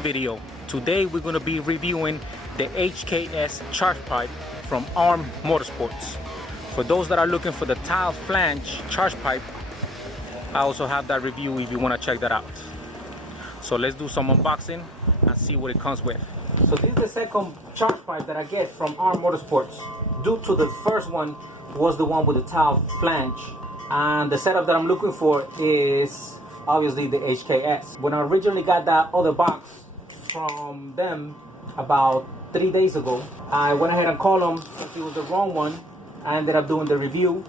video. Today we're going to be reviewing the HKS Charge Pipe from Arm Motorsports. For those that are looking for the tile flange charge pipe, I also have that review if you want to check that out. So let's do some unboxing and see what it comes with. So this is the second charge pipe that I get from Arm Motorsports, due to the first one was the one with the tile flange, and the setup that I'm looking for is obviously the HKS. When I originally got that other box from them about 3 days ago, I went ahead and called them since it was the wrong one. I ended up doing the review,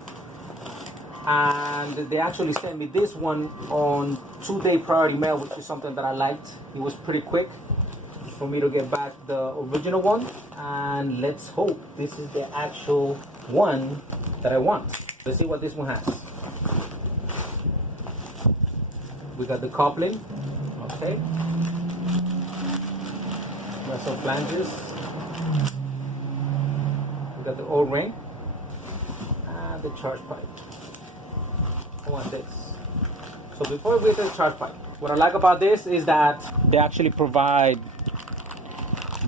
and they actually sent me this one on 2-day priority mail, which is something that I liked. It was pretty quick for me to get back the original one, and let's hope this is the actual one that I want. Let's see what this one has. We got the coupling, okay. We got some flanges. We got the O-ring and the charge pipe. I want this. So before we get to the charge pipe, what I like about this is that they actually provide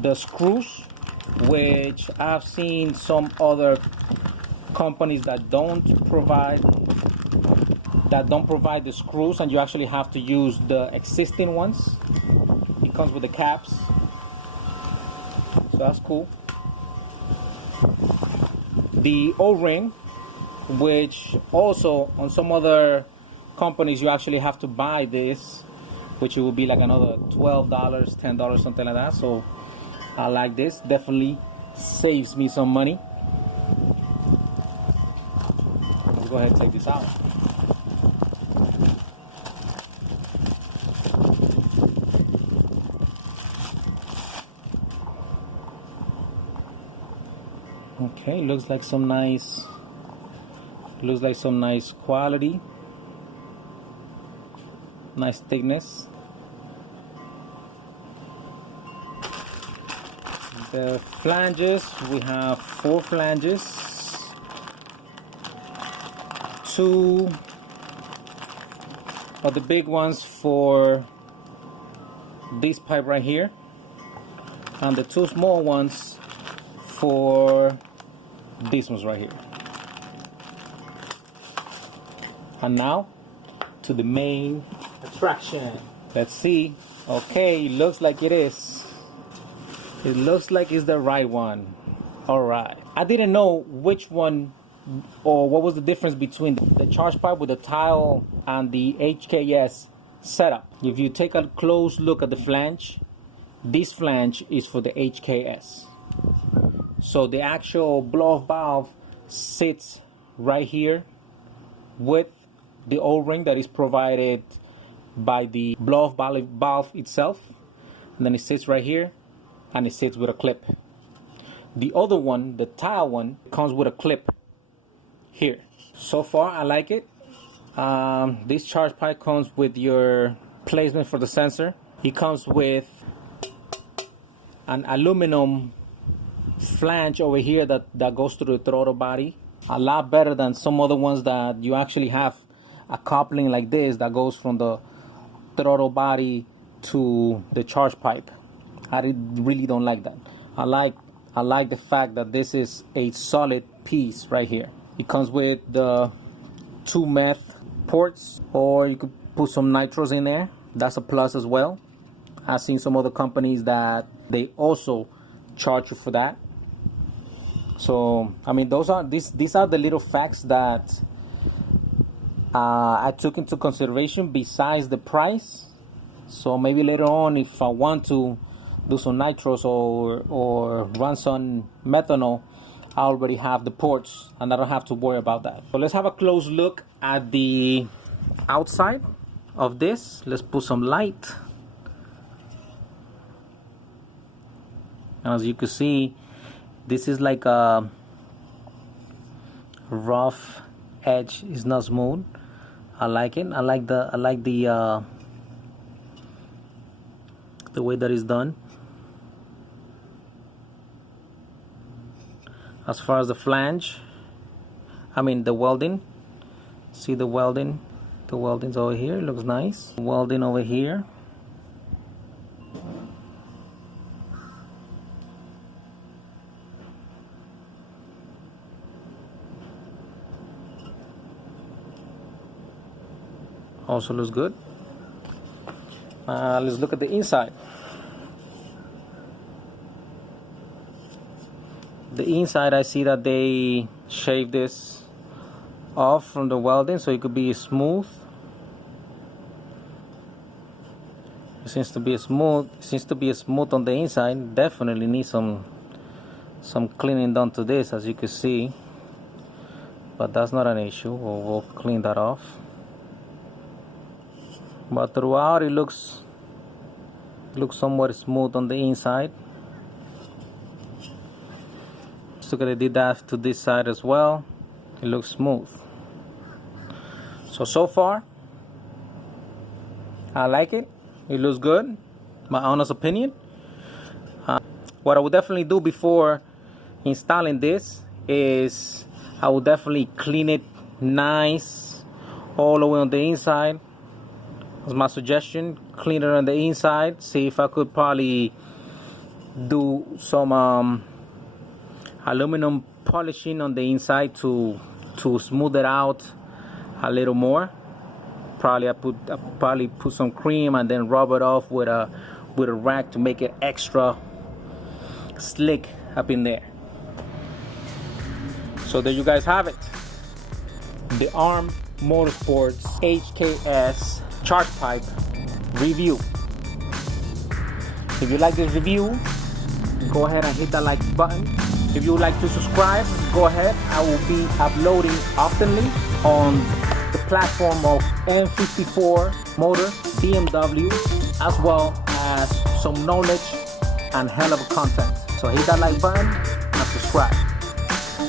the screws, which I've seen some other companies that don't provide the screws, and you actually have to use the existing ones. It comes with the caps, so that's cool. The O-ring, which also on some other companies you actually have to buy this, which it will be like another $12, $10, something like that. So I like this. Definitely saves me some money. Let's go ahead and take this out. Okay, looks like some nice quality, nice thickness. The flanges, we have 4 flanges, 2 of the big ones for this pipe right here, and the 2 small ones for these ones right here. And now to the main attraction. Let's see. Okay, looks like it is. It looks like it's the right one. Alright. I didn't know which one or what was the difference between the charge pipe with the tile and the HKS setup. If you take a close look at the flange, this flange is for the HKS. So the actual blow-off valve sits right here with the O-ring that is provided by the blow-off valve itself, and then it sits right here, and it sits with a clip. The other one, the tile one, comes with a clip here. So far I like it. This charge pipe comes with your placement for the sensor. It comes with an aluminum flange over here that goes through the throttle body. A lot better than some other ones that you actually have a coupling like this that goes from the throttle body to the charge pipe. I really don't like that. I like the fact that this is a solid piece right here. It comes with the 2 meth ports, or you could put some nitros in there. That's a plus as well. I've seen some other companies that they also charge you for that. So I mean, these are the little facts that I took into consideration besides the price. So maybe later on, if I want to do some nitros or run some methanol, I already have the ports and I don't have to worry about that. So let's have a close look at the outside of this. Let's put some light. As you can see, this is like a rough edge. It's not smooth. I like it. I like the way that it's done. As far as the flange, I mean the welding. See the welding? The welding's over here. It looks nice. Welding over here. Also looks good. Let's look at the inside. The inside, I see that they shaved this off from the welding so it could be smooth. It seems to be smooth on the inside. Definitely needs some cleaning done to this, as you can see, but that's not an issue. We'll clean that off. But throughout it looks somewhat smooth on the inside. Look at, they did that to this side as well. It looks smooth. So far I like it. It looks good, my honest opinion. What I would definitely do before installing this is I will definitely clean it nice all the way on the inside. That's my suggestion. Clean it on the inside. See if I could probably do some aluminum polishing on the inside to smooth it out a little more. Probably put some cream and then rub it off with a rag to make it extra slick up in there. So there you guys have it, the Arm Motorsports HKS Charge Pipe review. If you like this review, go ahead and hit that like button. If you would like to subscribe, go ahead. I will be uploading oftenly on the platform of N54 motor, BMW, as well as some knowledge and hell of a content. So hit that like button and subscribe.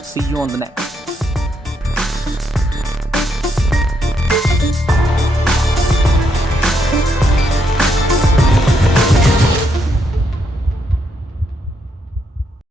See you on the next.